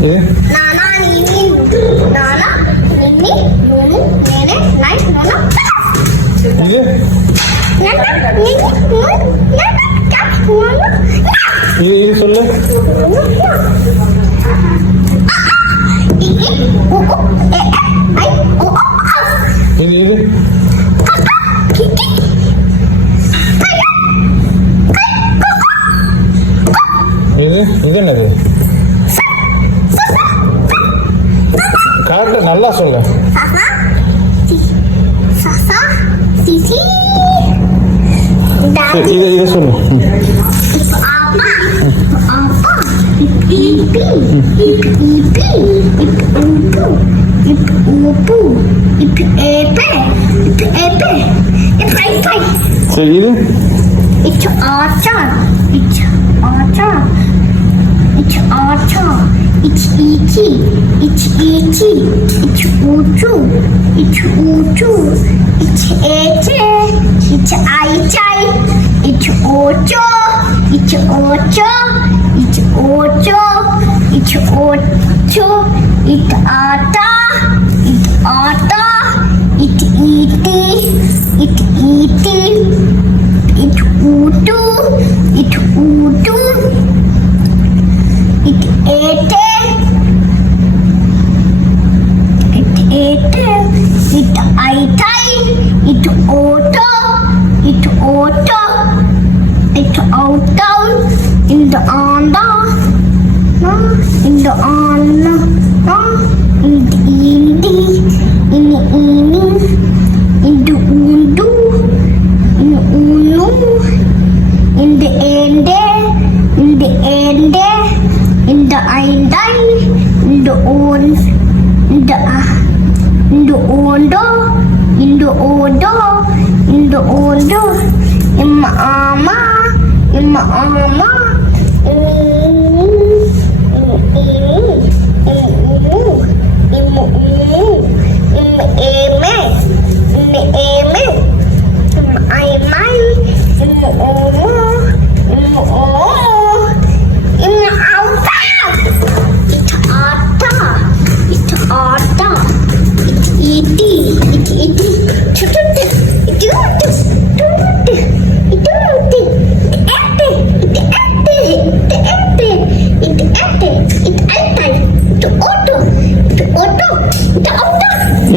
நானா நீனி நானா நின்னி நூனு நேனே நை நோனா இது நானா நீனி நூனு நானா கப் நோனா இது சொல்லு. இ உ எ ஐ உ இது கிக்கி இது என்னது? கரெக்டா நல்லா சொல்லு. சசா சிசி டாடி இது சொல்லு. அப்பா அப்பா இப்பி இப்பி உப்பு இப்பு ஏப்பே இப்பை சரி இது it's acha it's ichi it's uchu it's eche it's aichai it's ocho it's ata it iti it utu it ete it aitai it auto it out down in the anda in the anna in the indi in the ini in the undu in the unu in the ende in the aindai in the on in the ondo in the ondo imma ama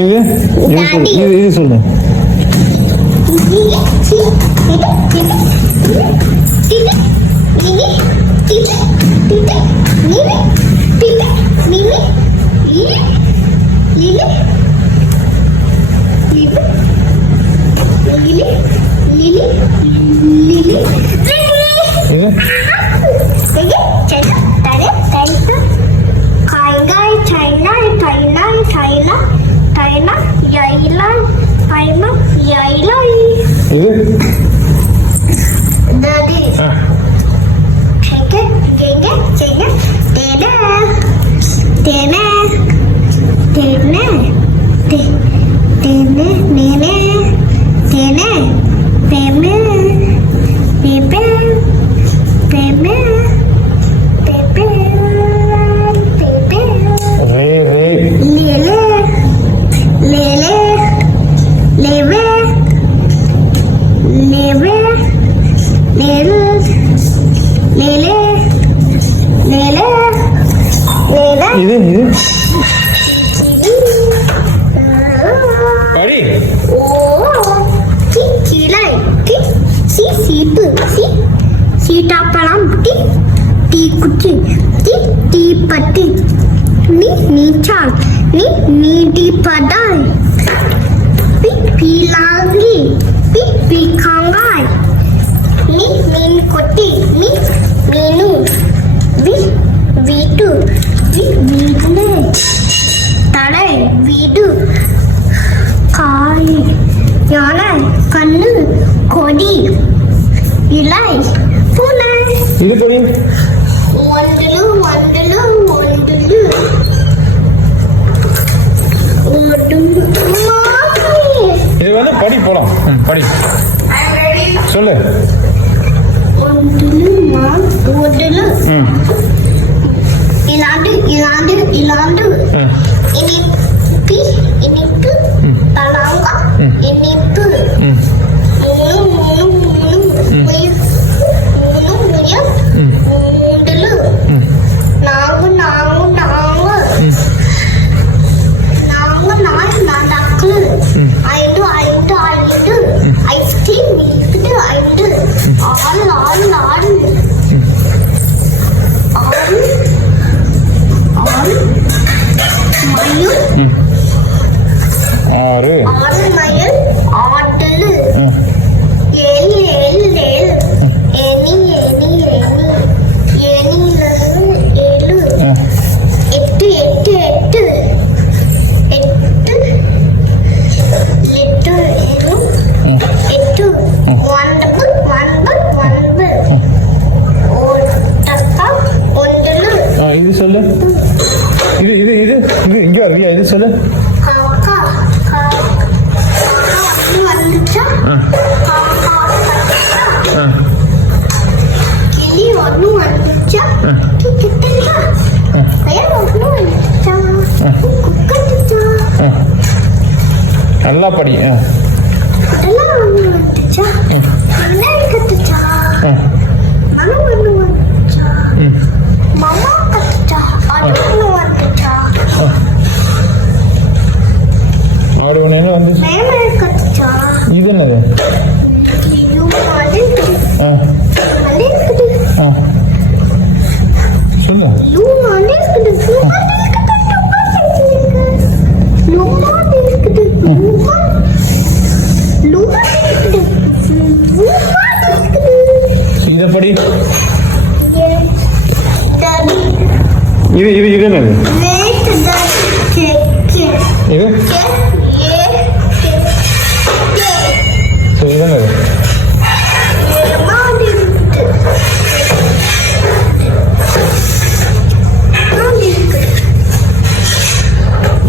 இது சொல்லு. சீட்டாப்பழம் தீக்குச்சி தீப்பட்டி நீச்சால் நீடிப்படாய் பீலாங்கி பீக்காங்காய் மீன் கொட்டி மீனு வீட்டு வீடு தடை வீடு காய் யானை கண்ணு கொடி இலை பூனை இது கொடி இது வந்து படி போலாம் படி சொல்லு இலாண்டு சொல்லு. இது இங்க வரியா? இது சொல்லு. காக்கா வந்துச்சா? கிளி ஒண்ணு வந்துச்சா? கிட்டா வேற ஒண்ணு வந்துச்சா? குக்கட்டுச்சா? நல்லா படி. அதெல்லாம் ஒண்ணு வந்துச்சா? நல்லா கட்டுச்சா? அது ஒண்ணு வந்துச்சா? மாமா கட்டுச்சா? அது ஒண்ணு வந்துச்சா? ஆடு ஒண்ணு வந்து மேலே கட்டுச்சா? இது என்னது? இது மாதிரி இருக்குது. மாதிரி இருக்குது. சொல்லு. இது மாதிரி இருக்குது. இது மாதிரி இருக்குது. இத படி. இது என்னது? இது சரி, இது என்னது?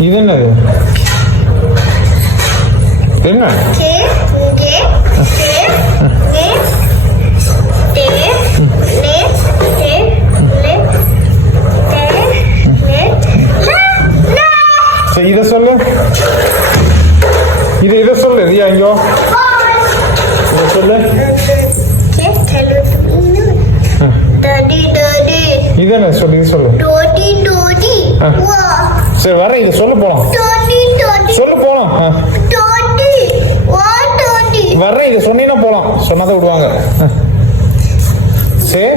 இது என்னது? என்ன? சரி, இத சொல்லு. இத சொல்லு. ரியா இங்கோ இத சொல்லு. இது என்ன சொல்லு? இது சொல்லு. சரி, வரேன். இத சொல்லு போலாம். சொல்லு போலாம். வர்றேன். இதை சொன்னீங்கன்னா போலாம். சொன்னதை விடுவாங்க. சரி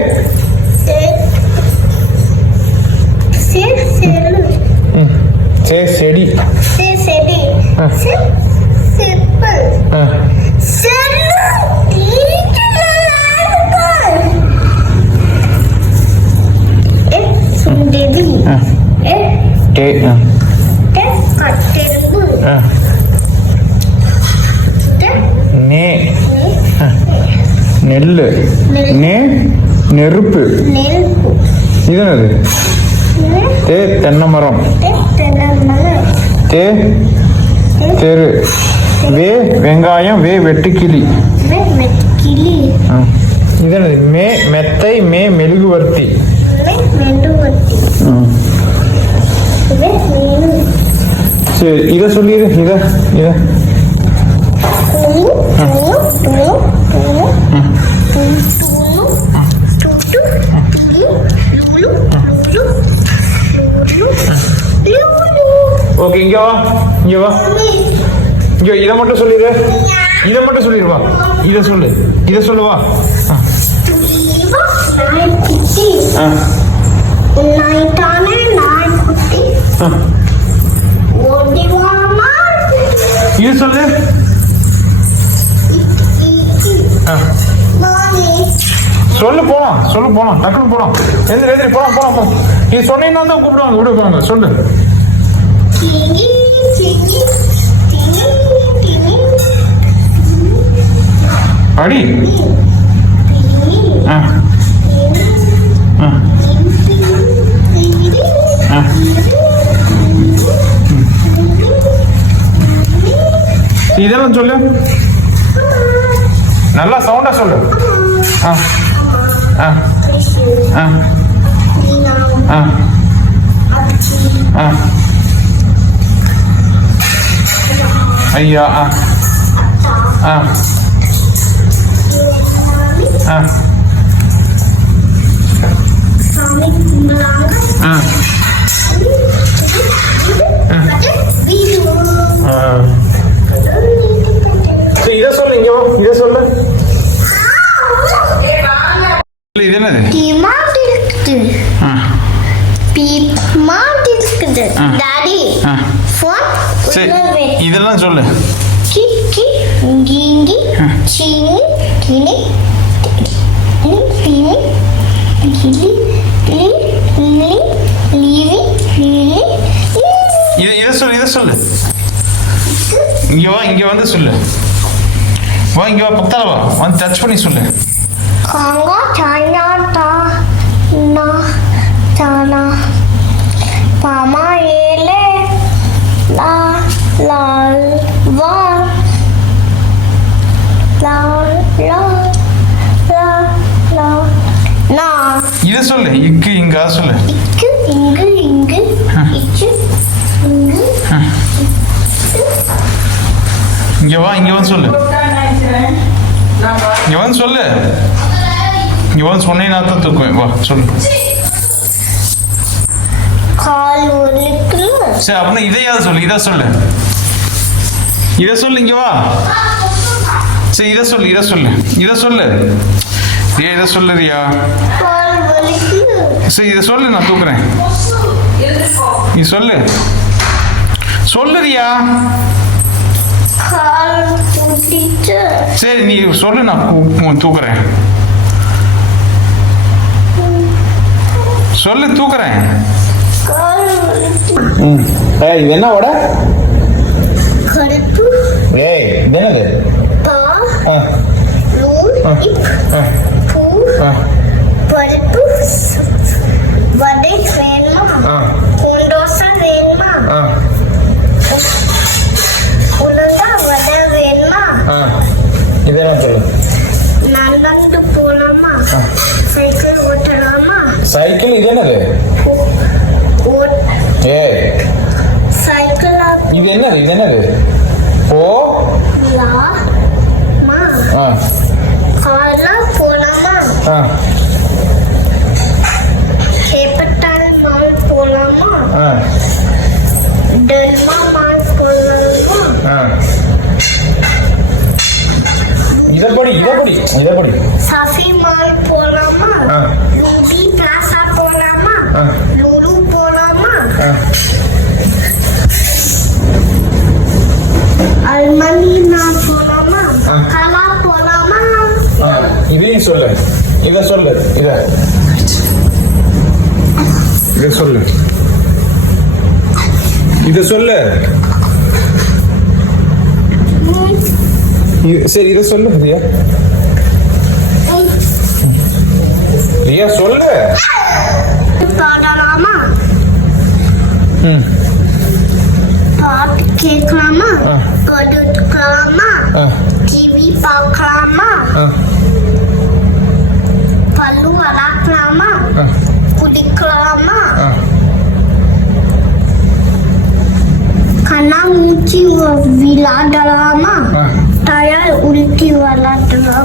செடி. நெல்லு. நெருப்பு. இது என்னது? தென்னை மரம். தெரு. வெங்காயம். வெட்டுக்கிளி. இது என்னது? மெத்தை. மெழுகுவர்த்தி. சரி, இத சொல்லிடு. இத ஓகே. இங்க வா. இங்க இத மட்டும் சொல்லிடு. வா. இத சொல்லுவா. இது சொல்லு. சொல்லு போலாம். டக்குனு போலாம். எந்திரி போலாம். இது சொன்னீங்கன்னா தான் கூப்பிடுவாங்க. விடுவாங்க. சொல்லு. அடி. இதெல்லாம் சொல்லு. நல்லா சவுண்டா சொல்லு. ஐயா. இத சொல்லு. இத சொல்லு. இது என்னது? டாடி இதெல்லாம் சொல்லு. கிக்கி கிங்கி சினி கினி கினி கிலி லி லி லிவி லிலி. இத சொல்லு. இங்க வந்து சொல்லு. இங்க வா. பக்கத்துல வா. வந்து டச் பண்ணி சொல்லு. காங்கா சானா தா நா சானா இதை சொல்லு. இக்கு இங்கா சொல்லு. இக்கு இங்கு இங்கு இச்சு இங்கு இங்க வா, இங்க வந்து சொல்லு. இங்க வந்து சொல்லு. இங்க வந்து சொன்னீங்கன்னா தான் தூக்குவேன். வா சொல்லு. கால் ஒலிக்கு. சரி அப்படின்னா இதையாவது சொல்லு. இதை சொல்லு. இதை சொல்லு. இங்க வா. சரி இதை சொல்லு. இதை சொல்லு. இதை சொல்லு. ரியா இதை சொல்லு ரியா. கால் ஒலிக்கு. சரி இதை சொல்லு, நான் தூக்குறேன். நீ சொல்லு. சொல்லு ரியா. கால் ஒலிக்கு. சரி நீ சொல்லு, நான் தூக்குறேன். சொல்லு, தூக்குறேன். கால் ஒலிக்கு. ஏய் இது என்ன வடை? கருப்பு. ஏய் இது என்னது? பா. ஆ. லூ. இக். ஆ. பூ. ஆ. பருப்பு. வடை வேணுமா? ஆ. பூண்டோசை வேணுமா? ஆ. உளுந்தா வடை வேணுமா? ஆ. இது என்ன சொல்லு? நடந்து போலாமா? ஆ. சைக்கிள் ஓட்டலாமா? சைக்கிள் இது என்னது? ஏய் சைக்கிள் இது என்னது? இது என்னது? ஓ. லாமா? ஆ. கார்ல போலாமா? ஆ. கேபிட்டல் மால் போலாமா? ஆ. டெல்மா மால் போலாமா? ஆ. இதப்படி இதப்படி இதப்படி. சஃபி மால் போலாமா? ஆ. லூடி பிளாசா போலாமா? ஆ. லூலு போலாமா? ஆ. அல்மனினா போலாமா? ஆ. கலா போலாமா? ஆ. இதையும் சொல்லு. இதை சொல்லு. இதை சொல்லு. இதை சொல்லு. சரி இதை சொல்லு ரியா. ரியா சொல்லு. பாடலாமா? ம். பாட்டு கேட்கலாமா? ஆ. படுக்கலாமா? ஆ. டிவி பார்க்கலாமா? ஆ. பல்லு வளர்க்கலாமா? ஆ. குடிக்கலாமா? ஆ. கண்ணாமூச்சி விளையாடலாமா? ஆ. டயர் உருட்டி விளையாடலாமா?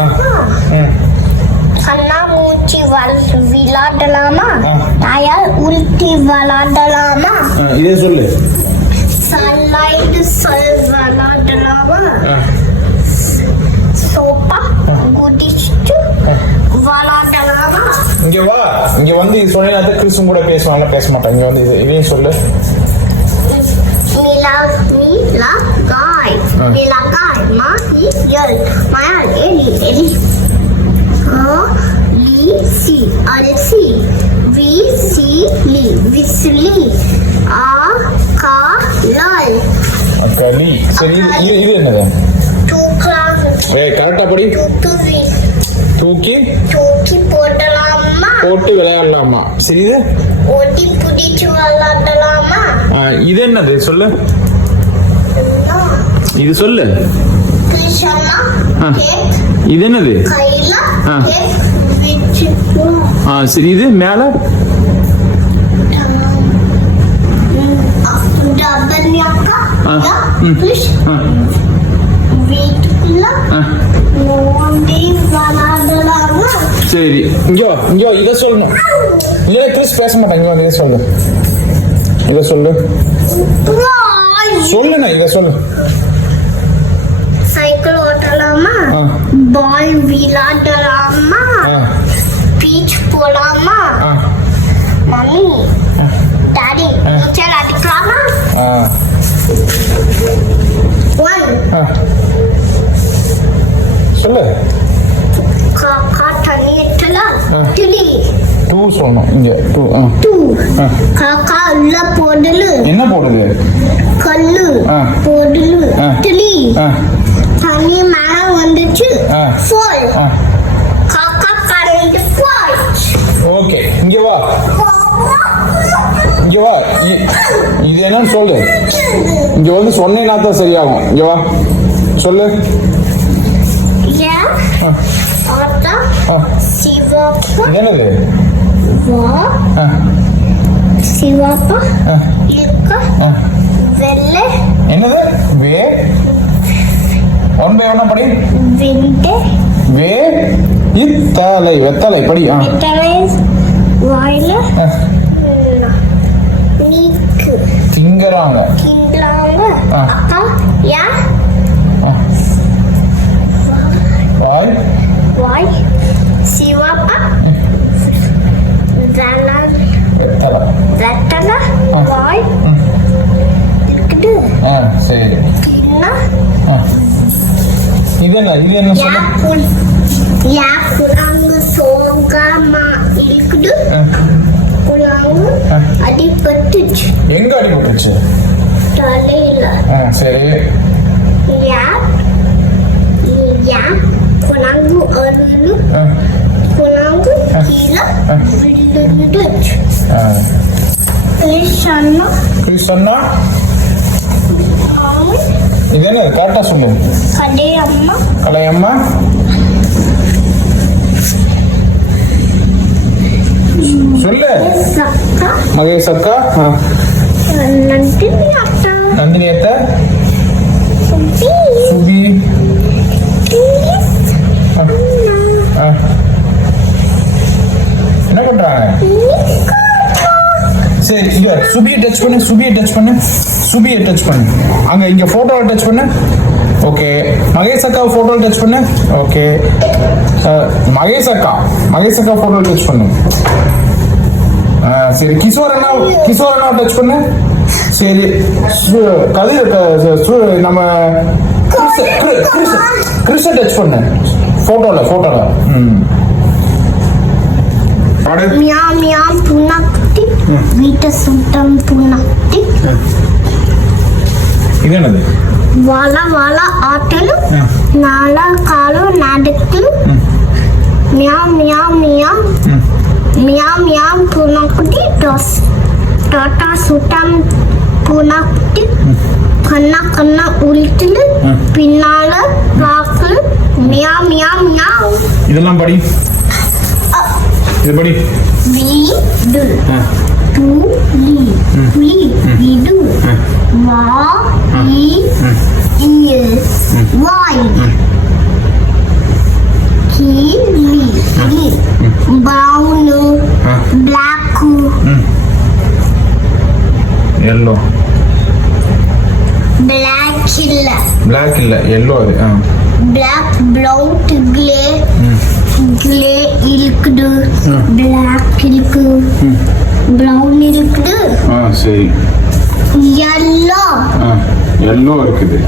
ஆ. ம். கண்ணாமூச்சி விளையாடலாமா? ஆ. டயர் உருட்டி விளையாடலாமா? ஆ. இதை சொல்லு. சன்லைட் விளையாடலாமா? ஆ. சோப்பா குடிச்சிட்டு விளையாடலாமா? இங்க வா. இங்க வந்து இது சொன்னீங்கன்னா கிறிஸ்துவும் கூட பேசுவாங்க, பேச மாட்டாங்க. இங்க வந்து இதையும் சொல்லு. நிலகாய் ஆ. நிலகாய் மாயல் மயால் எலி எலி லிசி அரிசி விசிலி விசிலி ஆகாலால் களி. சரி இது என்னது? தூக்கலாம் ஏய் கரெக்டா படி. தூக்கி தூக்கி தூக்கி போடலாமா? போட்டு விளையாடலாமா? சரி இது? ஓட்டி பிடிச்சு விளையாடலாமா? இது என்னது சொல்லு. இது சொல்லு. கிருஷ்ணா ஆ. கேக் இது என்னது? கையில ஆ. கேக் வச்சுக்கலாம். சரி இது மேல. டபன்யாக்கா ஆ. கிருஷ் ஆ. வீட்டுக்குள்ள ஆ. நோண்டி விளையாடலாமா? சரி இங்க இதை சொல்லணும். இல்ல கிறிஸ் பேச மாட்டாங்க. இதை சொல்லு. இதை சொல்லு. சொல்லுண்ணா. இதை சொல்லு. சைக்கிள் ஓட்டலாமா? ஆ. பால் விளையாடலாமா? ஆ. பீச் போலாமா? ஆ. மம்மி டாடி நீச்சல் அடிக்கலாமா? ஆ. 1 ஆ. சொல்லு. காக்கா தண்ணி எடுக்கலாம். ஆ. 3 2 சொல்லணும். இங்க 2. 2 ஆ. காக்கா உள்ள போடலு. என்ன போடுது? கல்லு ஆ. போடலு. ஆ. 3 ஆ. தண்ணி மேல வந்துச்சு. ஆ. 4 ஆ. காக்கா கரண்ட் போயிடுச்சு. ஓகே இங்க வா. இங்க வா. இது என்னன்னு சொல்லு. இங்க வந்து சொன்னீங்கன்னா தான் சரியாகும். இங்க வா சொல்லு. Yeah. ஆ. Order. ஆ. சிவப்பா என்னது வா ஆ, சிவப்பா ஆ, இழுக்க ஆ. வெள்ளை என்னது வே ஒன் பை ஒன்னா படி விண்டு வே இத்தலை வெத்தலை படி ஆ வெத்தலை வாயில ஆ. நீக்கு திங்கறாங்க கிண்டாங்க ஆ. அக்கா யா ஆ. வாய் வாய் சிவப்பா வெத்தலை வெத்தலை ஆ. வாய் இருக்குது ஆ சரி கிண்ணா ஆ. இது என்ன சொல்லு யா குரங்கு சோகமா இருக்குது ஆ. குரங்கு ஆ. அடிபட்டுச்சு எங்க அடிபட்டுச்சு தலையில ஆ சரி யா யா குரங்கு அருள் ஆ, குரங்கு கீழே ஆ. விழுந்துச்சு ஆ. சொன்னா இது சொன்னா இது என்ன கரெக்டா சொல்லு கடை அம்மா கலையம்மா சொல்லு சக்கா மகேஷ் அக்கா ஆ. நன்றி அட்டா நந்தினி அத்தை சுபி ஆ. ஆ. என்ன பண்றாங்க சரி இங்க சுபியை டச் பண்ணு சுபியை டச் பண்ணு அங்க இங்க போட்டோவை டச் பண்ணு ஓகே மகேஷ் அக்கா போட்டோ டச் பண்ணு ஓகே மகேஷ் அக்கா போட்டோ டச் பண்ணு சரி கிஷோர் அண்ணா டச் பண்ணு சரி நம்ம கிறிஸ டச் பண்ணு போட்டோல ம் பாடு மியா மியா பூனாக்குட்டி வீட்டை சுட்டம் பூனாக்குட்டி இது என்னது வாழ வாழ ஆட்டலும் ம். நாளா காலம் நடக்கலும் மியா மியா மியா ம். மியா மியா பூனாக்குட்டி டாட்டா சுட்டம் பூனாக்குட்டி கண்ணா கண்ணா உளுத்துல ம். பின்னால வாக்கு மியா மியா மியா இதெல்லாம் படி இது படி வீடு ஆ. புலி புலி வீடு வாய் கிளி பிரவுன் பிளாக் எல்லோ பிளாக் இல்ல எல்லோ அது ஆ பிளாக் ப்ரௌன் ம். கிளே இருக்குது ம். பிளாக் இருக்கு ம். பிரவுன் இருக்குது ஆ சரி yellow ஆ எல்லோ இருக்குது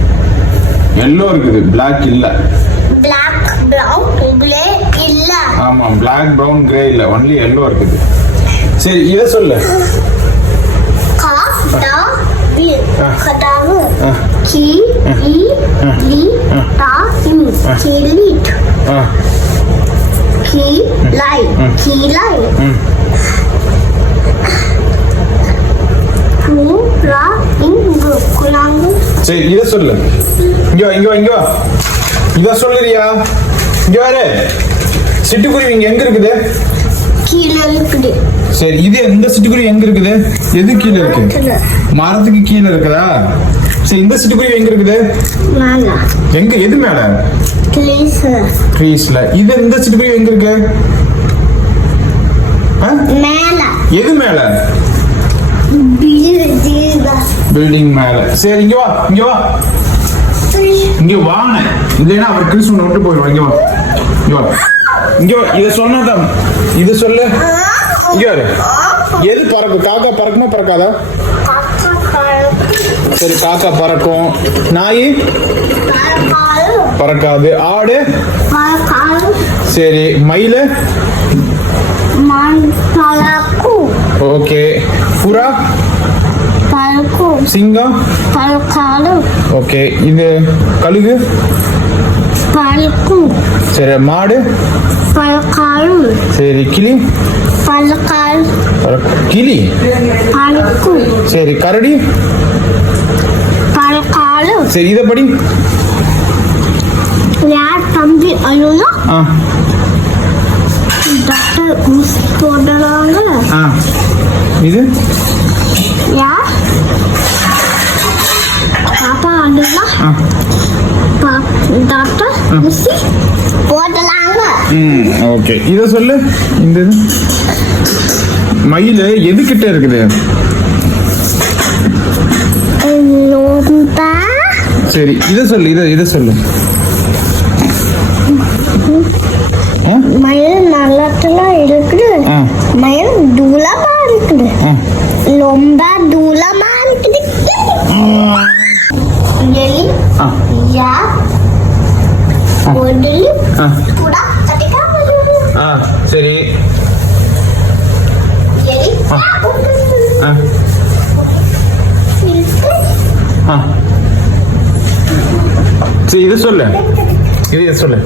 Black இல்ல black brown gray இல்ல ஆமா Black brown gray இல்ல ஒன்லி எல்லோ இருக்குது சரி இத சொல்லு கடாவு ஆ. கி இ லி டா இம் கிளிட் ஆ கிளை ம் புறா இங்கு குலாங்கு சரி இத சொல்லு இங்க வா இத சொல்லுறியா இங்க பாரு சிட்டுக்குருவி இங்க எங்க இருக்குது கீழே இருக்குது சரி இது இந்த சிட்டுக்குருவி எங்க இருக்குது எது கீழே இருக்கு மரத்துக்கு கீழே இருக்குதா சரி இந்த சிட்டுக்குருவி எங்க இருக்குது மேல எங்க எது மேல கிளீஸ் ட்ரீஸ்ல இது இந்த சிட்டுக்குருவி எங்க இருக்கு ஆ? மேல எது மேல பில்டிங் பில்டிங் மேல சரி இங்க வா இங்க வாங்க இல்லைன்னா அவர் கிறிஸ்துவனை விட்டு போயிடுவான் இங்க வா இத சொன்னதான் இத சொல்லு இங்க வரு எது பறக்கும் காக்கா பறக்குமா பறக்காதா சரி காக்கா பறக்கும் நாய் பறக்காது ஆடு சரி மயிலு ஓகே புறா சிங்கம் ஓகே இது கழுகு சரி மாடு சரி கிளி கிளி சரி கரடி சரி இத படி தம்பி அழுனா ஆ டாக்டர் ஊசி போடுறாங்க. இது யா பாப்பா அழுதா டாக்டர் ஊசி போடுறாங்க. ஓகே, இத சொல்லு. இந்த மயில் எது கிட்ட இருக்குது? சரி, இத சொல்லு. இத சொல்லு. மயில் நல்லத்துல இருக்குது. மயில் தூளமா இருக்குது. ரொம்ப தூளமா இருக்குது. எலி யா ஒடலி கூட கட்டிக்கா வருது. சரி. எலி சரி, இத சொல்லு. இத சொல்லு.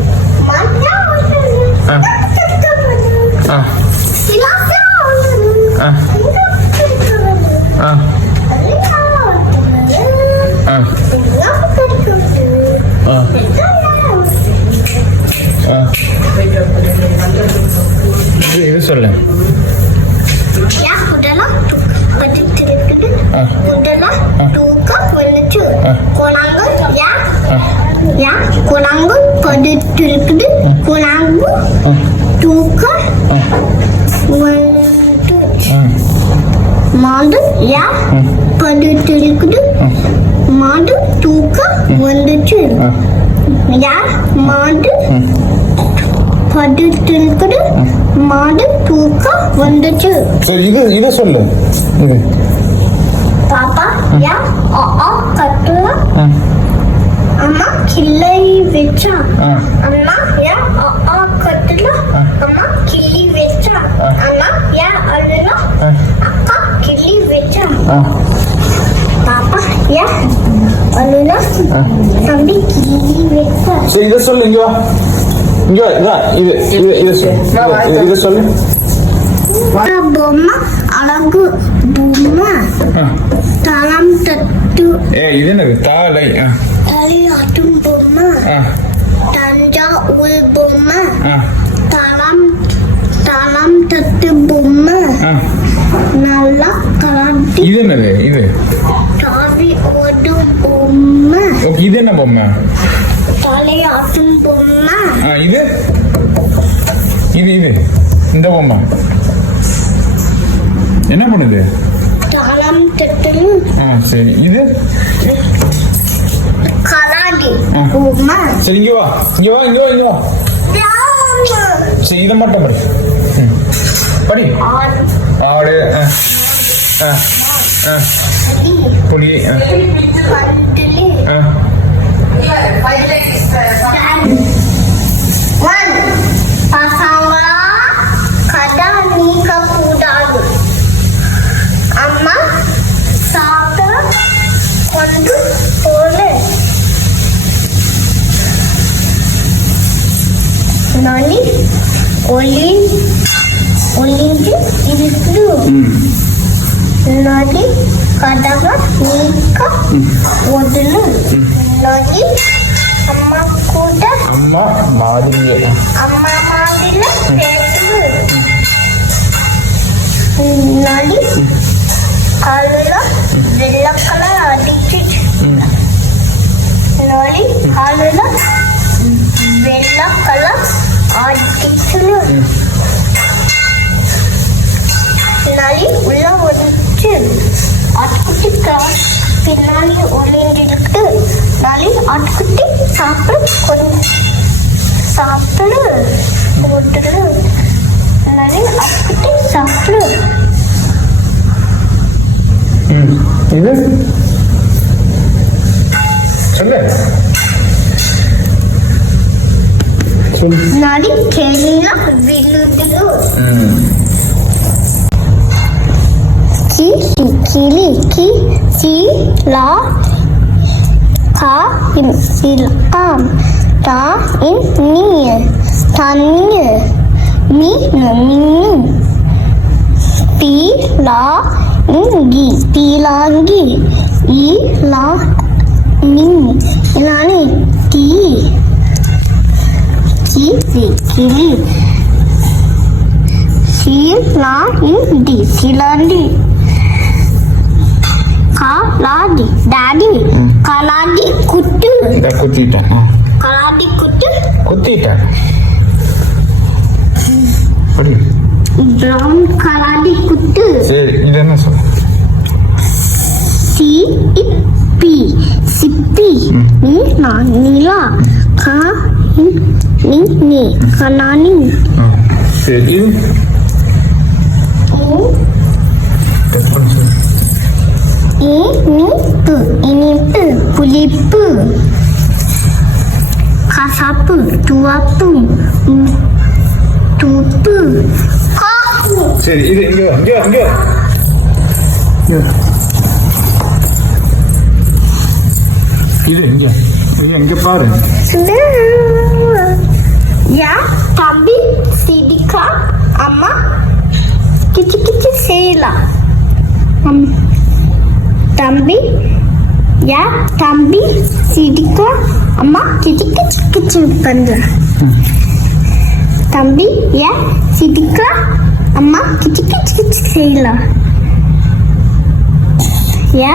இது சொல்லு. குரங்கு படுத்திருக்குது. குரங்கு தூக்க மாடு யா படுத்திருக்குது. மாடு தூக்க வந்துச்சு. யா மாடு படுத்திருக்குது. மாடு தூக்க வந்துச்சு. சரி, இத சொல்லு. இது பாப்பா யா கட்டுல அம்மா கிள்ளை வச்சா. அம்மா யா கட்டுல அம்மா கிள்ளி வச்சா. அம்மா யா அழுல அக்கா கிள்ளி வச்சா. பாப்பா யா அழுல தம்பி கிள்ளி வச்சா. சரி, இத சொல்லு. இங்க வா. இத சொல்லு. பொம்மை அழகு பொம்மை தளம் தட்டு. இது என்னது? தாளை. தலையாட்டும் பொம்மை தஞ்சாவூர் பொம்மை தளம் தட்டு பொம்மை நல்லா கலாட்டி. இது என்னது? இது தாவி ஓடும் பொம்மை. இது என்ன பொம்மை? தலையாட்டும் பொம்மை. இது இந்த பொம்மை என்ன பண்ணுது? தளம் தட்டு. சரி, இது கலாடி பொம்மை. சரி, இங்க வா. சரி, இத மட்டும் படி. ஆடு புலி பசங்களா கடை நீக்க கூடாது. அம்மா சாப்பிட கொண்டு போல. நலி ஒளிஞ்சு இருக்குது. நலி கதவை நீக்க ஒதுனு. நலி அம்மா கூட அம்மா மாதிரியே பேசுது. நலி காலில் வெள்ளக்கலை அடிச்சிச்சு. நலி காலில் வெள்ளக்கலை அடிச்சு. நலி உள்ள வந்துச்சு. ஆட்டுக்குட்டி கிராஸ் பின்னாடி ஒளிஞ்சிருக்கு. நலி ஆட்டுக்குட்டி சாப்பிடு போட்டுரு. நலி ஆட்டுக்குட்டி சாப்பிடு. இது சொல்லு. நலி கேளினா விழுது. கிளி சீலா கா இன் சிலாம் தா இன் நீர் தண்ணீர் மீன் பீலா இங்கி பீலாங்கி ஈலா நின் இலானி டீ கிளி சிலாண்டி சிலாண்டி காலாடி டாடி கலாடி குட்டு இந்த குத்திட்டேன் கலாடி குட்டு குத்திட்டேன் படி பிரவுன் கலாடி குட்டு சரி இது என்ன சொல்ல சிப்பி சிப்பி நீலா கா நீ கனானி சரி இனிப்பு இனிப்பு புளிப்பு கசப்பு துவப்பு துப்பு காப்பு சரி இது இங்க இது இங்க பாரு யா தம்பி சிடிக்கா அம்மா கிச்சு கிச்சு செய்யலாம் தம்பி யா தம்பி சிடிக்கா அம்மா கிச்சு கிச்சு கிச்சு பண்ற தம்பி யா சிடிக்கா அம்மா கிச்சு கிச்சு கிச்சு செய்யலாம் யா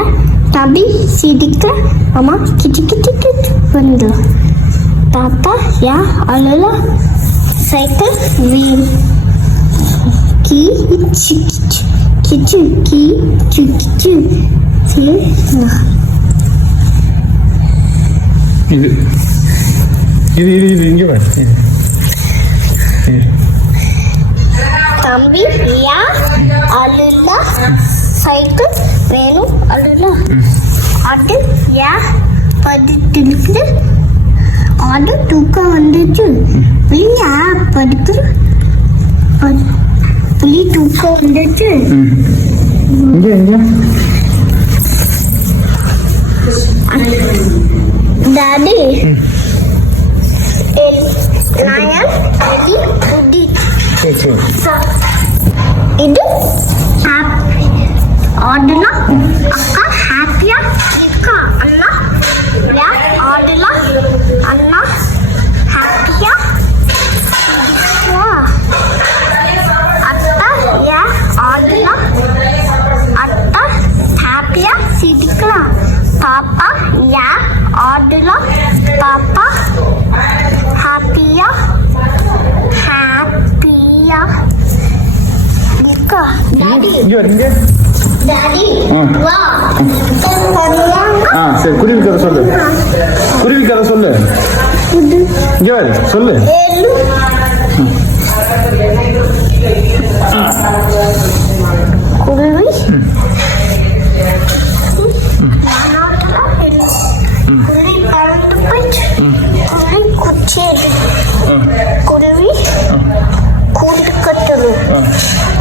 தம்பி சிடிக்கா அம்மா கிச்சு கிச்சு கிச்சு பண்ற தாத்தா யா அழல சைக்கிள் வீல் கி கிச்சு கிச்சு கிச்சு கிச்சு இது இங்க பாரு தம்பி யா அழுல சைக்கிள் வேணும் அழுல அது யா படித்திருக்கு அது தூக்கம் வந்துச்சு யா படிக்கிற புலி தூக்கம் வந்துச்சு இங்க டாடி lion எலி புடி இது ஆடுனா அக்கா ஹாப்பியா இருக்கா அண்ணா யா ஆடுனா அண்ணா ஹாப்பியா இருக்கா அத்தா யா ஆடுனா அத்தா ஹாப்பியா சிரிக்கலாம் பாப்பா யா ஆடுனா பாப்பா ஹாப்பியா இருக்கா டாடி டாடி வா சரி குருவி கதை சொல்லு இங்க பாரு சொல்லு குருவி குருவி பறந்து போயிடுச்சு குருவி குச்சி குருவி கூட்டு கட்டுது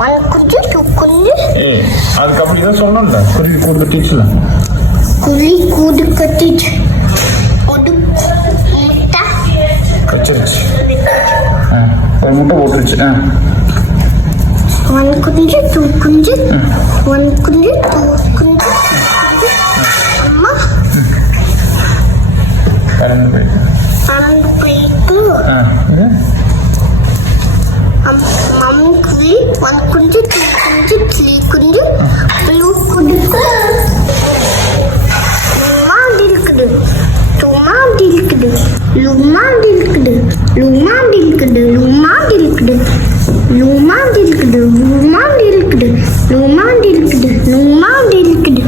ஒன் குஞ்சு டூ குஞ்சு அதுக்கு அப்படிதான் சொல்லணும்ல குருவி கூட்டு டீச்சர் குருவி கூடு கட்டிச்சு ஒரு முட்டை கச்சிருச்சு ஒரு முட்டை போட்டுருச்சு ஒன் குஞ்சு டூ குஞ்சு ஒன் குஞ்சு டூ குஞ்சு அம்மா பறந்து போயிட்டு மம்மி குருவி ஒன் குஞ்சு டூ குஞ்சு த்ரீ குஞ்சு ப்ளூ குடுக்கு லுமாண்டி இருக்குது லுமாண்டி இருக்குது லுமாண்டி இருக்குது லுமாண்டி இருக்குது லுமாண்டி இருக்குது லுமாண்டி இருக்குது லுமாண்டி இருக்குது லுமாண்டி இருக்குது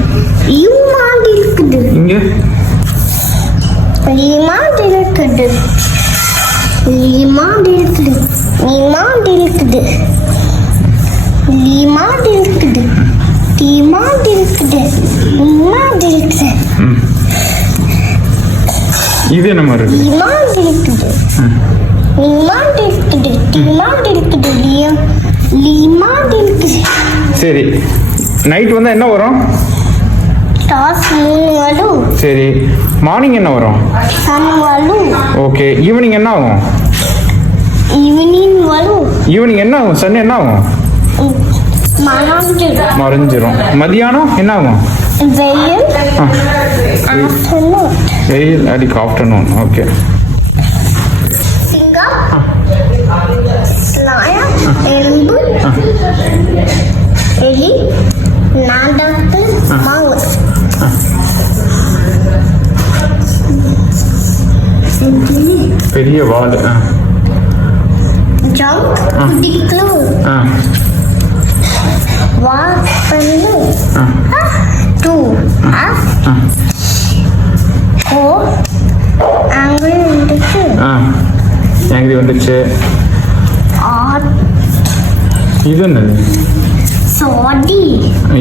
லுமாண்டி இருக்குது இங்க லிமாண்டி இருக்குது லிமாண்டி இருக்குது லிமாண்டி இருக்குது லிமாண்டி இருக்குது டிமாண்டி இருக்குது லிமாண்டி இருக்குது இது என்ன மாதிரி இருக்கு லிமாண்டி இருக்குது லிமாண்டி இருக்குது டிமாண்டி இருக்குது லிமாண்டி இருக்குது சரி நைட் வந்தா என்ன வரும் டாஸ் மூணு வரும் சரி மார்னிங் என்ன வரும் சன் வரும் ஓகே ஈவினிங் என்ன ஆகும் ஈவினிங் வரும் ஈவினிங் என்ன ஆகும் சன் என்ன ஆகும் மறைஞ்சிரும் மதியானம் என்ன ஆகும் வெயில் ஆஃப்டர்நூன் வெயில் அடிக்கு ஆஃப்டர்நூன் ஓகே சிங்கம் lion எறும்பு எலி நான் டாக்டர் மவுஸ் பெரிய வால் ஜம்ப் குதிக்கலும் வாக் பண்ணு டூ ஓ ஆங்கிரி வந்துச்சு ஆங்கிரி வந்துச்சு இது என்னது சாரி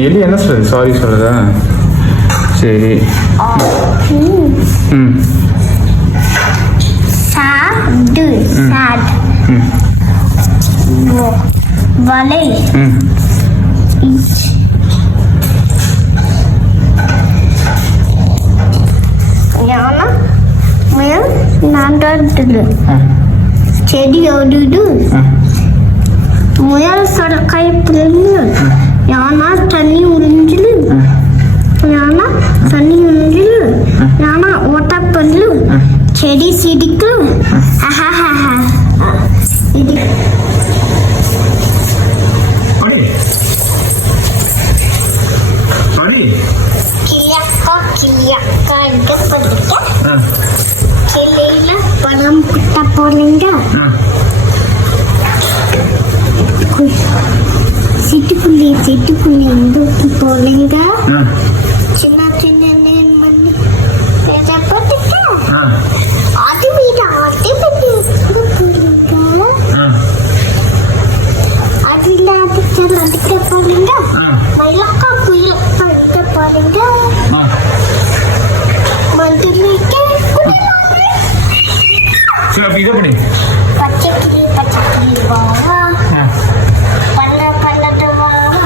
எலி என்ன சொல்லுது சாரி சொல்லுதா சரி சாடு சாட் வலை யானை முயல் நான்கு செடி ஓடுது முயல் சடக்கை பிள்ளைங்க யானா தண்ணி உறிஞ்சிடு யானா தண்ணி உறிஞ்சிடு யானா ஓட்டப்பல்லு செடி சிடிக்கு இது கிளியக்கா கிளையில பணம் குட்ட போறீங்க சிட்டுக்குள்ளி எந்தூக்கி போறீங்க சின்ன சின்ன நேன் பண்ணி அது வீடு ஆட்டி பற்றி போறீங்க அது இல்லாத அதுக்க போறீங்க மயிலக்கா குயிலக்கா எடுக்க போறீங்க மதுரைக்கு பச்சை கிளி வாவா பல்லட்டு வாவா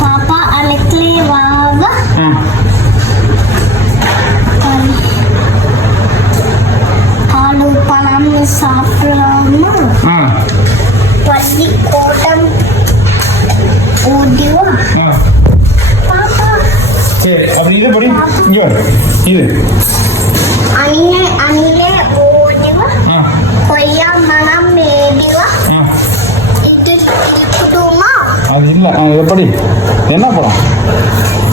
பாப்பா அழைக்கலே வாவா பாலு பழம் சாப்பிடலாமா பள்ளிக்கூடம் ஓடிவா பாப்பா சரி அப்படி இது படி இங்க இது அணிலே ஓடிவா கொய்யா மனம் மேடிவா இது இருக்குதுமா அது இல்லை எப்படி என்ன படம்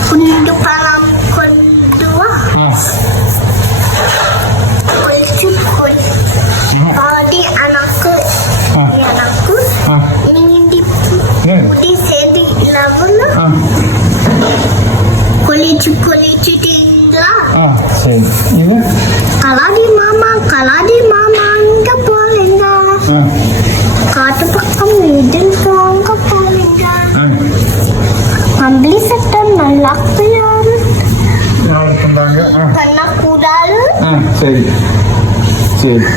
குண்டு பழம் கொண்டு வா கொல்சி கொல் பாடி எனக்கு நீண்டி புடி சேர்ந்து லவல கொலிச்சு கொலிச்சுட்டீங்களா சரி இது கலாடி மாமா அங்க போறீங்க காட்டு பக்கம் இதில் போங்க போறீங்க கம்பளி சட்டம் நல்லா பண்ணக்கூடாது சரி சரி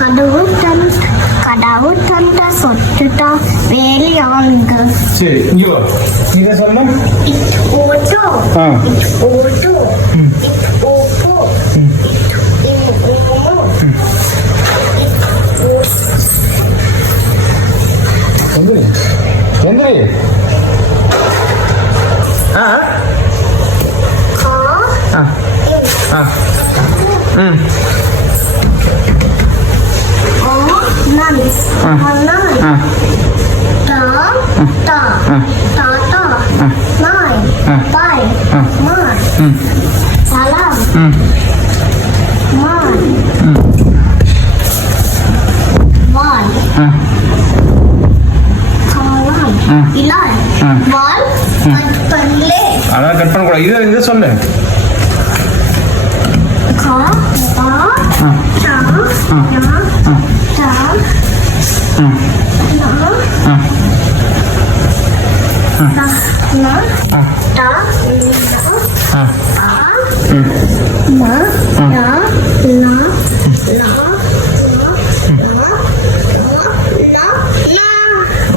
கடவுள் தந்த சொத்துட்டா வேலையாங்க சரி இங்க வா இத சொல்ல ஓட்டோ ஓட்டோ ஓப்போ எந்திரி salam man wal kalam ilal wal panle அதான் கட் பண்ண கூடாது இத சொல்லு ka ta cha ya ta na ta ma ya la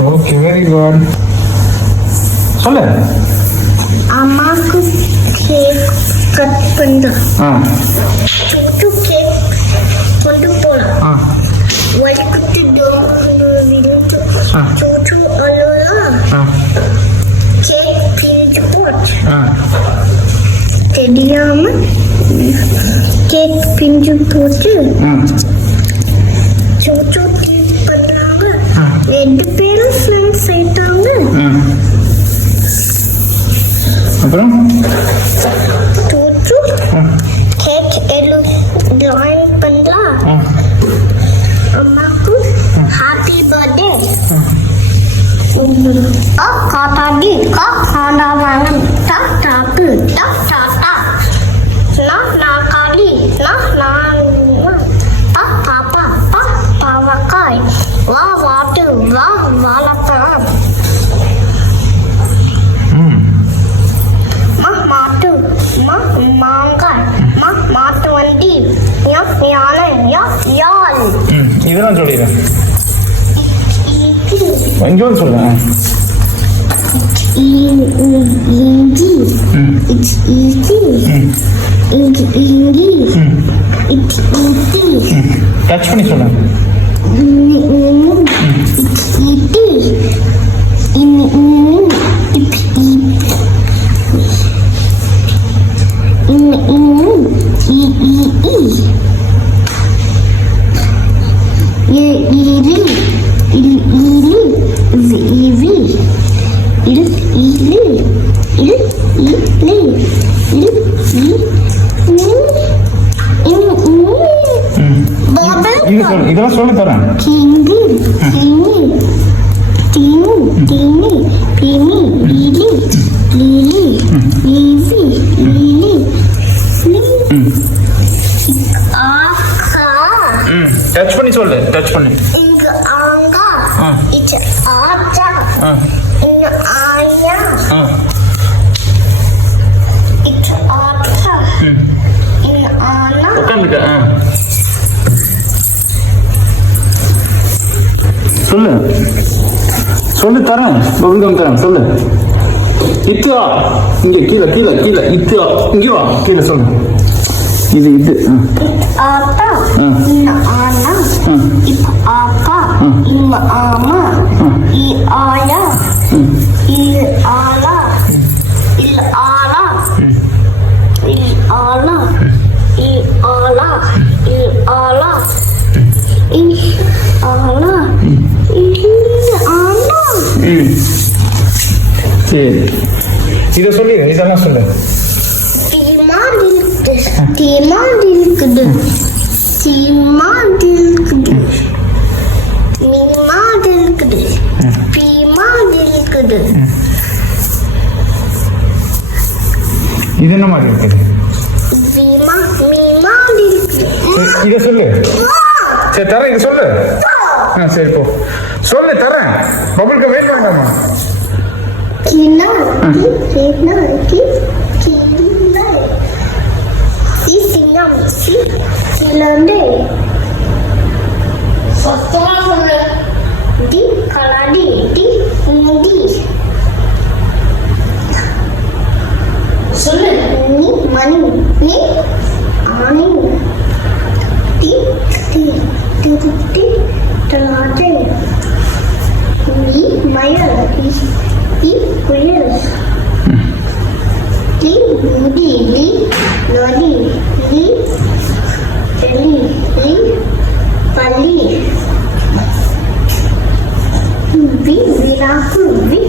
okay very good சொல்லு அம்மாக்கு கேக் கட் பண்ண சூட்டு கேக் கொண்டு போலாம் வலிக்குத்து சூட்டு அலோலாம் கேக் பிரிஞ்சு போச்சு தெரியாம கேக் பிரிஞ்சு போச்சு Ta katadi, ka kandavangan, ta tapu, ta tata. Na nakali, na ta papa, pa pavakai. Va vatu, va valatam. Ma matu, ma mangai, ma matu vandi. Ya yana, ya yal. இதெல்லாம் சொல்லிடுறேன் Iki. இங்கே வந்து சொல்லுங்க Ingi. It's easy. Ingi. It's easy. Touch பண்ணி சொல்லுங்க It's easy. It's இதெல்லாம் சொல்லி தரேன் டச் பண்ணி சொல்லு டச் பண்ணி இங்க ஆங்கா இச்சு ஆச்சா இங்க ஆயா இச்சு ஆச்சா இங்க ஆனா உட்காந்துக்க சொல்லு சொல்லு தரேன் பபுல்கம் தரேன் சொல்லு இத்தியா இங்க கீழே கீழே கீழே இத்தியா இங்கே வா கீழே சொல்லு இது ஆத்தா இங்க ஆனா இப்ப ஆக்கா இங்க ஆமா இ ஆயா இ ஆலா இல் ஆலா இல் ஆலா இ ஆலா இல் ஆலா இ ஆலா இல் ஆலா சரி இதை சொல்லு இதெல்லாம் சொல்லு தீமான் இருக்குது தீமான் இருக்குது மீமான் இருக்குது பீமான் இருக்குது இது என்ன மாதிரி இருக்குது மீமான் இருக்குது இதை சொல்லு சரி தரேன் இது சொல்லு சரி போ சொல்லு தரேன் பபுளுக்கு வெயிட் பண்ணலாமா kina Kilande. Di kaladi di mudi. சொல்லு நீ மணி நீ ஆணி தி தி தி தி தலாட்டை நீ மயல் தி குயல் தி முடி தி நதி தி Li, pali, viraku, vi,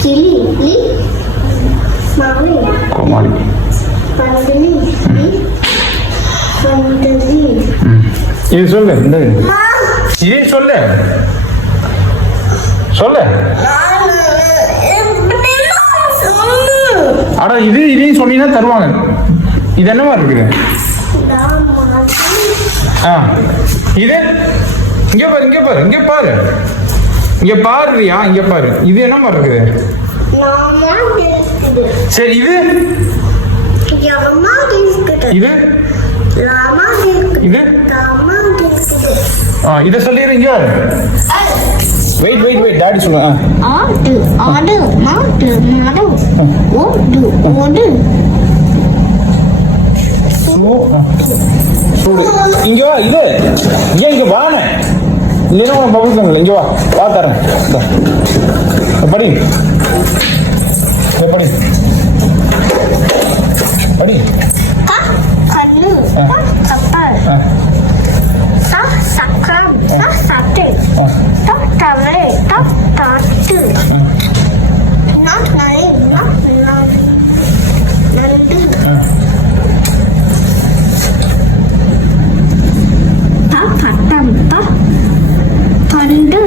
kili, li, mami, கோமாளி pandali, li, pandali. இது சொல்லு இந்த இது சொல்லு சொல்லு அட இதையும் சொன்னீங்கன்னா தருவாங்க இது என்னவா இருக்குது இது இங்க பாரு இங்க பாரு இங்க பாரு இங்க பாருயா இங்க பாரு இது என்னவா இருக்குது சரி இது இது இது இதை சொல்லிடுறீங்க வெயிட் டாடி சொல்லுங்க ஆடு ஆடு மாடு மாடு ஓடு ஓடு சூடு இங்க வா இது ஏன் இங்க வாங்க இல்லைன்னா உனக்கு பபுள் இங்க வா தரேன் படி படி படி கண்ணு கப்பல் சக்கரம் சட்டை தவளை தாட்டு நரி நண்டு பட்டம் பண்டு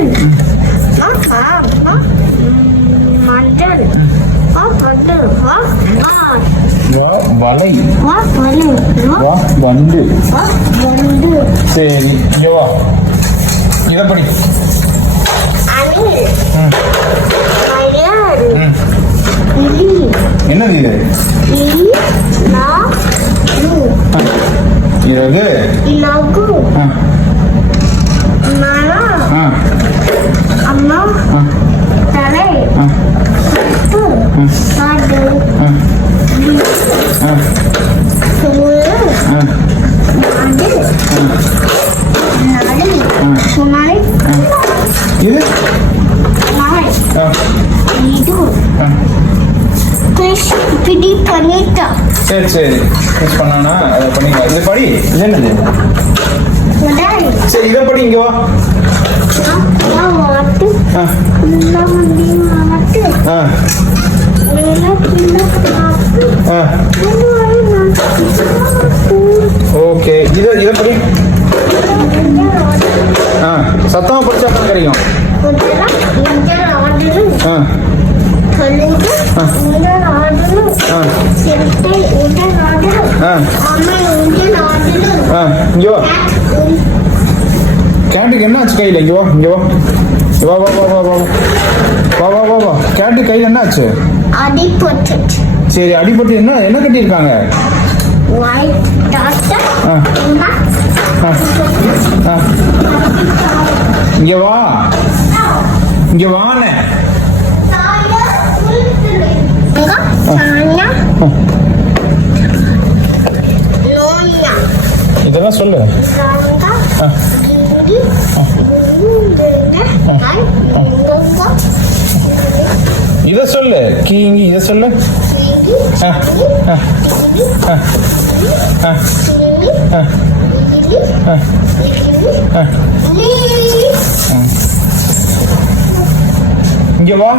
வண்டு. வண்டு. சரி இங்க வா, இதை படி. அணில். மயில். கிளி. என்னது இது? இறகு. இலகு. மரம். அம்மா. தலை. காடு. சுமாரி. இது பிடி பண்ணிட்டா. சரி சரி மிஸ் பண்ணானா அதை பண்ணிக்கலாம். இது படி. இது என்னது? சரி இதை படி. இங்க வா. மாட்டு. மாட்டு. ஓகே இதை இதை படி. சத்தமா படிச்சா தான் கிடைக்கும். கேட்டுக்கு என்ன ஆச்சு கையில்? இங்கே வா, இங்கே வா. வா வா வா வா வா வா வா வா வா. கேட்டு கையில் என்ன ஆச்சு? அடிபட்டு. சரி அடிபட்டு என்ன என்ன கட்டியிருக்காங்க? இங்க வா, இங்க வானே. இதெல்லாம் சொல்லு. இத சொல்லு. கீங்கி இத சொல்லு. இங்க வா.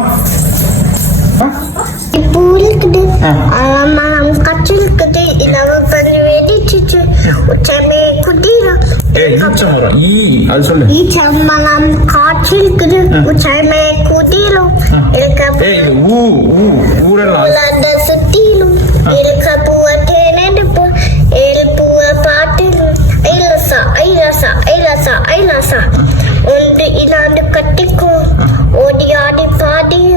இருக்குது. கச்சில் இருக்குது. இலவ கொஞ்சம் வெடிச்சிச்சு. உச்சமே குதிரம். அது சொல்லு. ஈச்சம்பளம் காற்றில் இருக்குது. உச்சமே குதிரம். உலக சுத்திலும் இருக்க பூவ தேனெடுப்பு எழுப்புவ பாட்டிலும் ஐலசா ஐலசா ஐலசா ஐலசா ஒன்று இலாண்டு கட்டிக்கோ ஓடி ஆடி பாடிய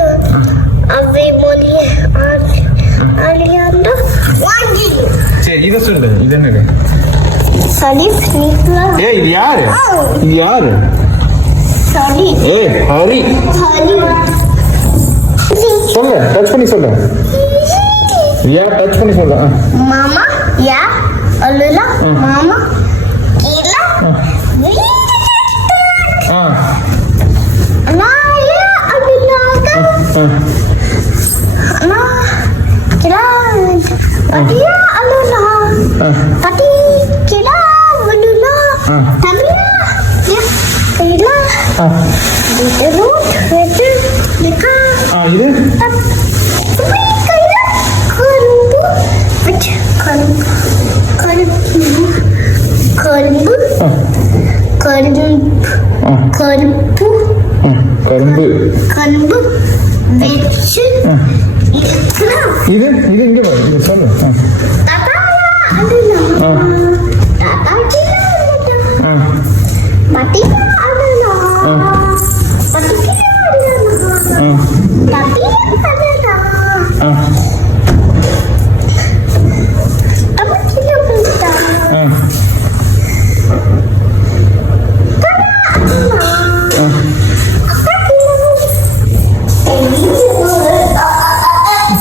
அவை மொழிய அழியாண்ட வாங்கி. சரி இத சொல்லு. இது என்னது? சலீஃப் நிக்லா. இது யாரு? இது யாரு? சலி. ஹரி. ஹரி. சொல்லு. டச் பண்ணி சொல்லு. டச் பண்ணி சொல்லு. மாமா யா அல்லா மாமா கீழ நாயா அபிலாக நா கீழ அடியா அல்லா படி கீழ வடுலா தமிழா யா கீழ இது வெட்டு நிக்கா இது கரும்பு. கரும்பு வெச்சு இது இது இங்க வா. இது சொல்லு.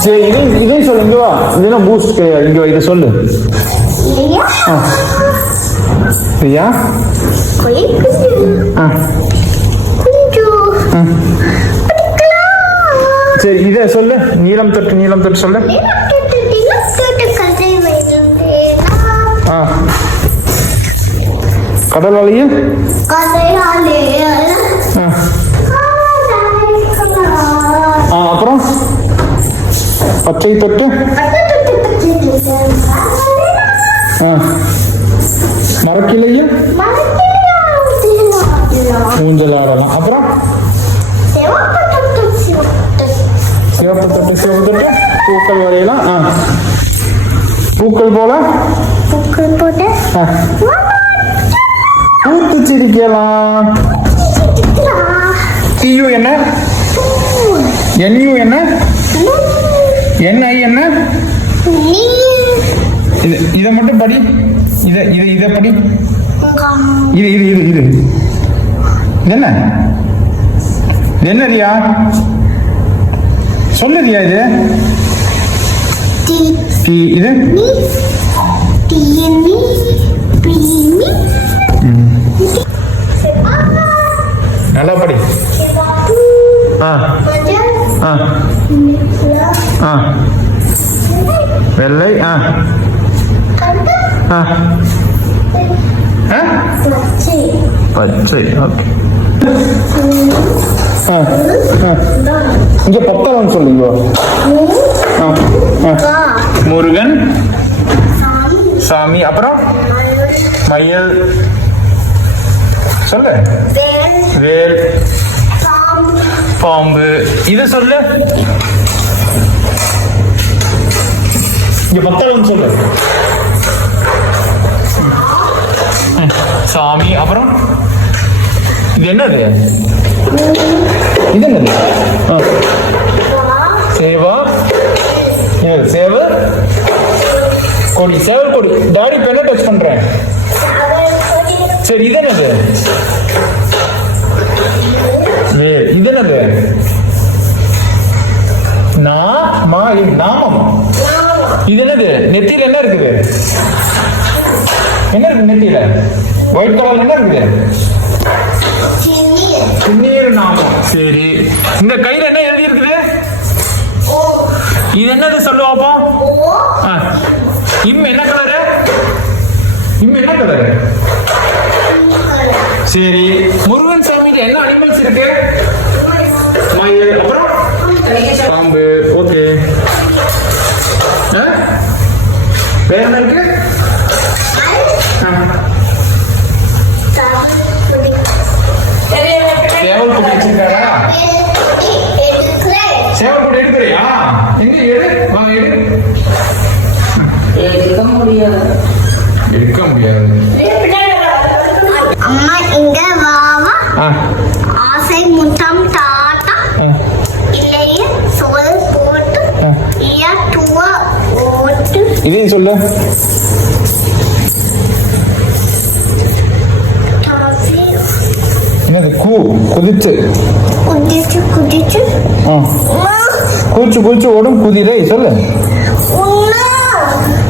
சரி இதையும் சொல்லு. இங்க வா. இதெல்லாம் பூஸ்ட் கிடையாது. இங்க வா. இதை சொல்லு. பிரியா. சரி இதை சொல்லு. நீளம் தொட்டு நீளம் தொட்டு சொல்லு. கடலாளிய அப்புறம் பச்சை தொட்டு மரக்கிளைய ஊஞ்சல் ஆடலாம். அப்புறம் சிவப்பு தொட்டு சிவப்பு தொட்டு பூக்கள் வரையலாம். பூக்கள் போல புக்கு போட்டு பூத்து சிரிக்கலாம். டியூ என்ன? NU என்ன? NI என்ன? இதை மட்டும் படி. இதை படி. இது இது என்ன? என்ன ரியா? சொல்லு ரியா. இது இது நல்லா படி. வெள்ளை. பச்சை. ஓகே. இங்க பத்தலம் சொல்லுங்க. முருகன், சாமி, அப்புறம் மயில். சொல்லு. வேல், பாம்பு. இது சொல்லு. இங்க பத்தலம் சொல்லு. சாமி, அப்புறம் இது என்னது? இது என்னது? சேவா. சேவ கொடி. சேவல் கொடி. டாடி பெண்ணை டச் பண்றேன். சரி, இது என்னது? இது என்னது? நாமம். இது என்னது? நெத்தியில என்ன இருக்குது? என்ன இருக்கு நெத்தியில? ஒயிட் கலர்ல என்ன இருக்குது? சின்னீர் நாமம். சரி, இந்த கையில என்ன எழுதி இருக்குது? இது என்னது சொல்லுவாப்போ? இம் என்ன கலரு? என்ன கலரு? சரி, முருகன் சாமிக்கு என்ன அனிமல்ஸ் இருக்கு? மயில், அப்புறம் பாம்பு. ஓகே. வேற என்ன இருக்கு? சேவல் கொடி வச்சிருக்காரா? சேவல் கொடி எடுக்கிறியா? எங்க எடு. எடுக்க முடியாது. அம்மா இங்க வாவா. ஆசை முத்தம் தாத்தா. இல்லையே சொல் போட்டு இயா துவ ஓட்டு. இதையும் சொல்லு. என்னது? குதிச்சு ஓடும் குதிரை. சொல்லு.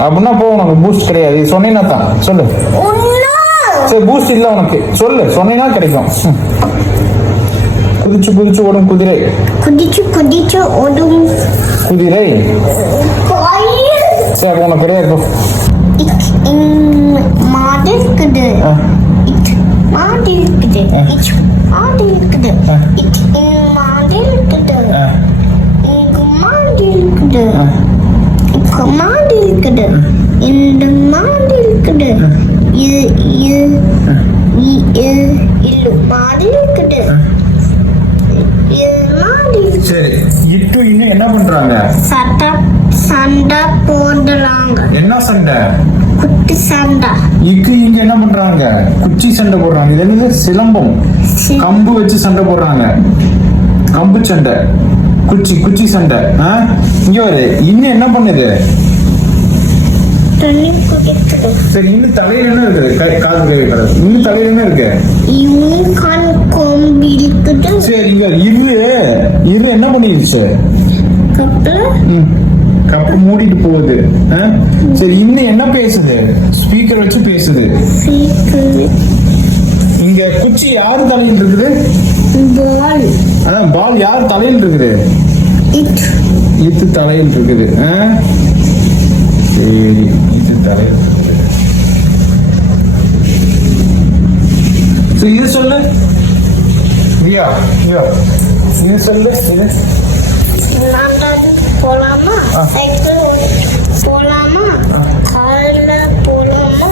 அப்படின்னா போ, உனக்கு பூஸ்ட் கிடையாது. சொன்னீங்கன்னா தான். சொல்லு. சரி, பூஸ்ட் இல்ல உனக்கு. சொல்லு. சொன்னீங்கன்னா கிடைக்கும். குதிச்சு ஓடும் குதிரை. குதிச்சு ஓடும் குதிரை. சரி, உனக்கு கிடையாது. மாடு இருக்குது. மாடு இருக்குது. மாடு இருக்குது. மாடு இருக்குது. மாடு இருக்குது. மாடு இருக்குது. இந்த மாடு இருக்குது. இல்லு மாடு இருக்குது. சரி, இட்டு இன்னும் என்ன பண்றாங்க? சண்டை போடுறாங்க. என்ன சண்டை? குட்டி சண்டை. இக்கு இங்க என்ன பண்றாங்க? குச்சி சண்டை போடுறாங்க. இது என்னது? சிலம்பம். கம்பு வச்சு சண்டை போடுறாங்க. கம்பு சண்டை. குச்சி சண்டை. இங்க வரு. இன்னும் என்ன பண்ணுது? சரி, இன்னும் தலையில என்ன இருக்குது? காது கை. இன்னும் தலையில என்ன இருக்கு? கொம்பு இருக்குது. சரி, இங்க இரு என்ன பண்ணிடுச்சு? கப்பு மூடிட்டு போகுது. சரி, இன்னும் என்ன பேசுது? ஸ்பீக்கர் வச்சு பேசுது. இங்க குச்சி யாரு தலையில் இருக்குது? பால் யார் தலையில் இருக்குது? இது தலையில் இருக்குது. சரி, இது தலையில் இருக்குது. இது சொல்லு. இது சொல்லு. போலாமா? சைக்கிள் போலாமா? கார்ல போலாமா?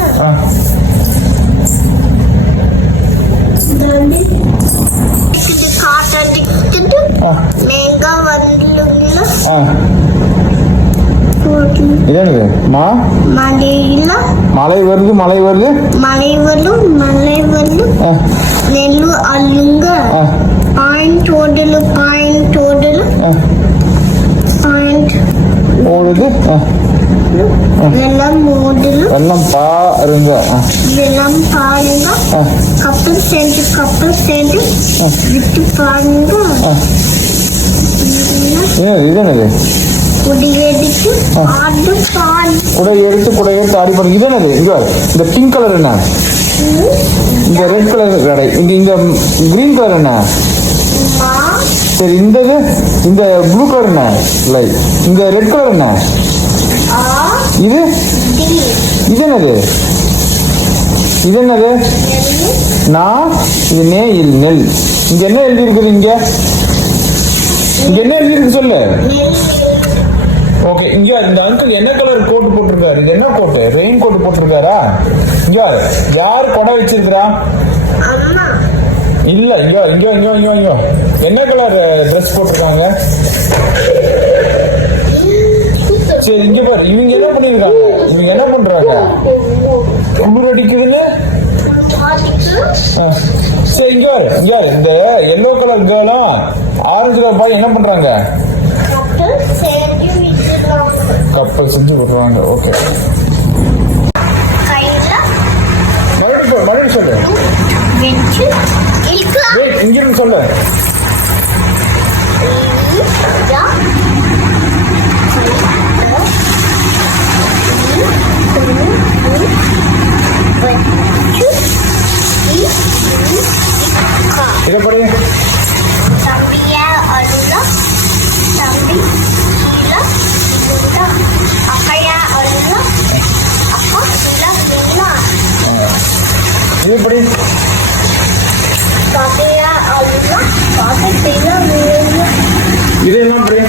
காட்டடிக்கிட்டு மேங்க வந்துங்களா? என்னது மா மலையில மலை வருது மலை வருது மலை வரும் நெல்லு அள்ளுங்க பாயிண்ட் ஓடலு பாயிண்ட் ஓடுது வெள்ளம் ஓடலு வெள்ளம் பாருங்க வெள்ளம் பாருங்க கப்பல் சேர்ந்து விட்டு பாருங்க இது என்னது குடியெடுத்து ஆடு பாடு குடை எடுத்து ஆடி பாருங்க இது என்னது இங்க இந்த பிங்க் கலர் என்ன இந்த ரெட் கலர் கடை இங்க கிரீன் கலர் என்ன சரி இந்த ப்ளூ கலர் என்ன இல்லை இந்த ரெட் கலர் என்ன இது என்னது நான் இது நெல் இங்க என்ன எழுதி இருக்குது இங்க என்ன எழுதி இருக்கு சொல்லு ஓகே இங்க இந்த அங்கிள் என்ன கலர் கோட் போட்டிருக்காரு இது என்ன கோட் ரெயின் கோட் போட்டிருக்காரா இங்க யார் கொடை வச்சிருக்கா இல்ல இங்க என்ன கலர் ட்ரெஸ் போட்டிருக்காங்க சரி இங்க பாரு இவங்க என்ன பண்ணிருக்காங்க இவங்க என்ன பண்றாங்க குளிர் அடிக்குதுன்னு சரி இங்க இந்த எல்லோ கலர் கேர்ளும் ஆரஞ்சு கலர் பாய் என்ன பண்றாங்க கப்பல் செஞ்சு விடுறாங்க ஓகே மறுபடியும் சொல்லு இங்கிருந்து சொல்லு இதை படி தம்பியா அருளா தம்பி கீழே அக்கையா அருளா அப்பா கீழே மீனா இது படி தம்பியா அருளா பாட்டு கீழே மீனா இது என்ன படி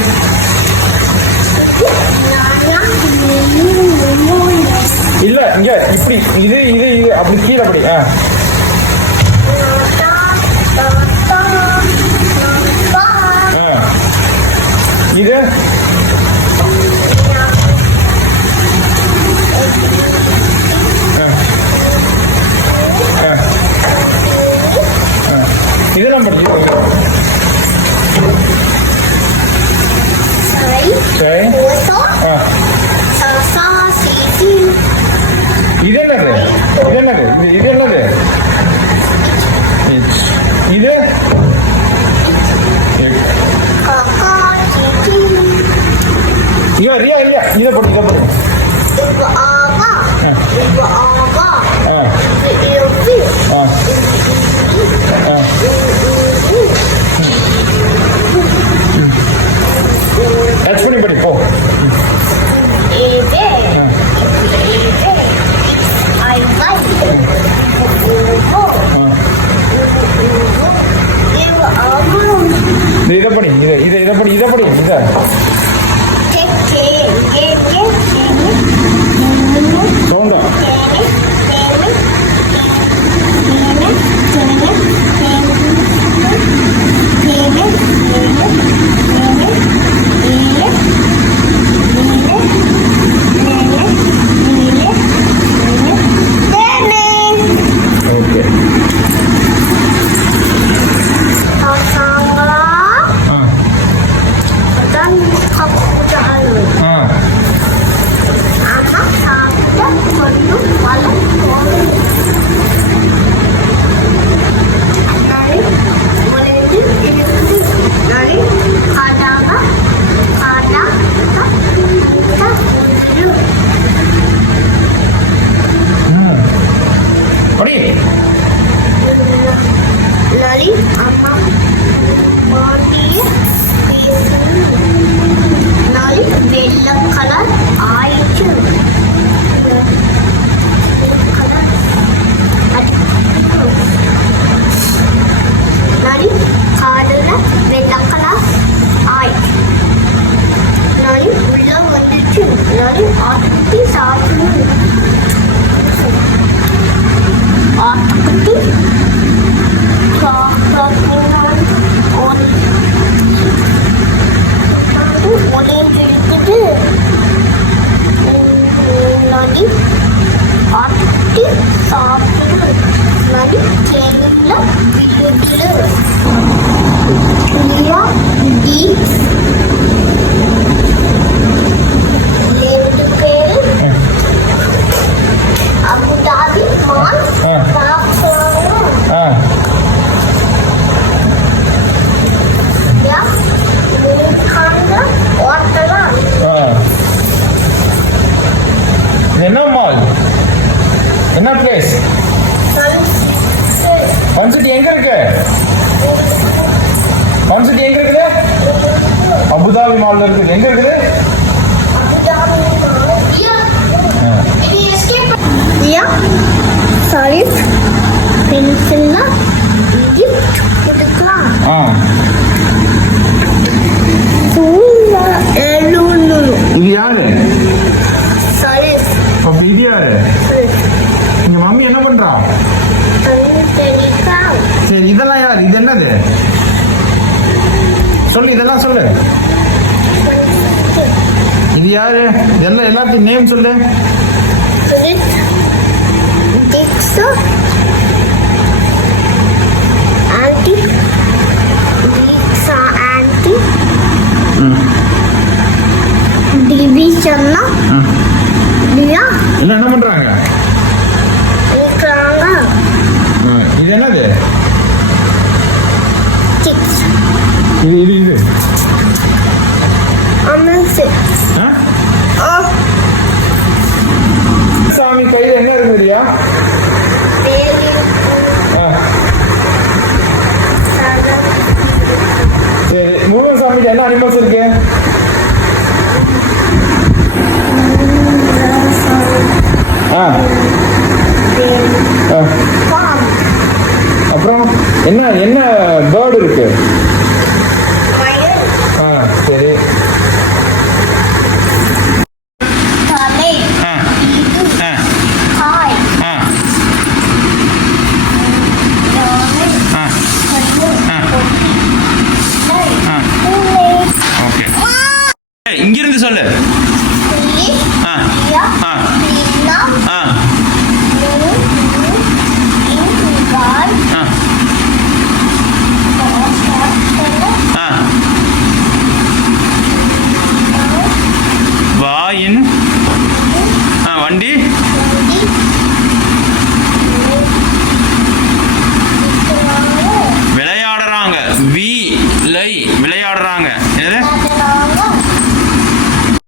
இல்ல இங்க இப்படி இது அப்படி கீழே படி இது இதெல்லாம் படிச்சு இது என்னது இது ரியா இதை போட்டு Lia eats. ரெண்டு பேரு அபுதாபி மால் பார்க்கறாங்க. யா மூக்காங்க ஓட்டலாம். என்ன மால்? என்ன பிளேஸ்? பன்சிட்டி எங்க இருக்கு? பன்சிட்டி எங்க இருக்குது? அபுதாபி மால்ல இருக்குது. எங்க இருக்குது? யா சாரி பென்சில்ல கிஃப்ட் கொடுக்கலாம். சூலா எலுனு. இது யாரு? சாரி அப்ப இது யாரு? எங்க மம்மி என்ன பண்றா? தெரிக்கா. சரி இதெல்லாம் யார்? இது என்னது? சொல்லு, இதெல்லாம் சொல்லு. இது யாரு? இதெல்லாம் எல்லாத்தையும் நேம் சொல்லு. Dixo, Auntie, Dixa Auntie, Divisionna, Dia, என்ன என்ன பண்றாங்க? இருக்கிறாங்க. இது என்னது? Kids, இது Amansi, சாமி கையில என்ன இருக்குதுயா? Baby, சரி முருகன் சாமிக்கு என்ன அனிமல்ஸ் இருக்கு? Farm, அப்புறம் என்ன என்ன பேர்டு இருக்கு?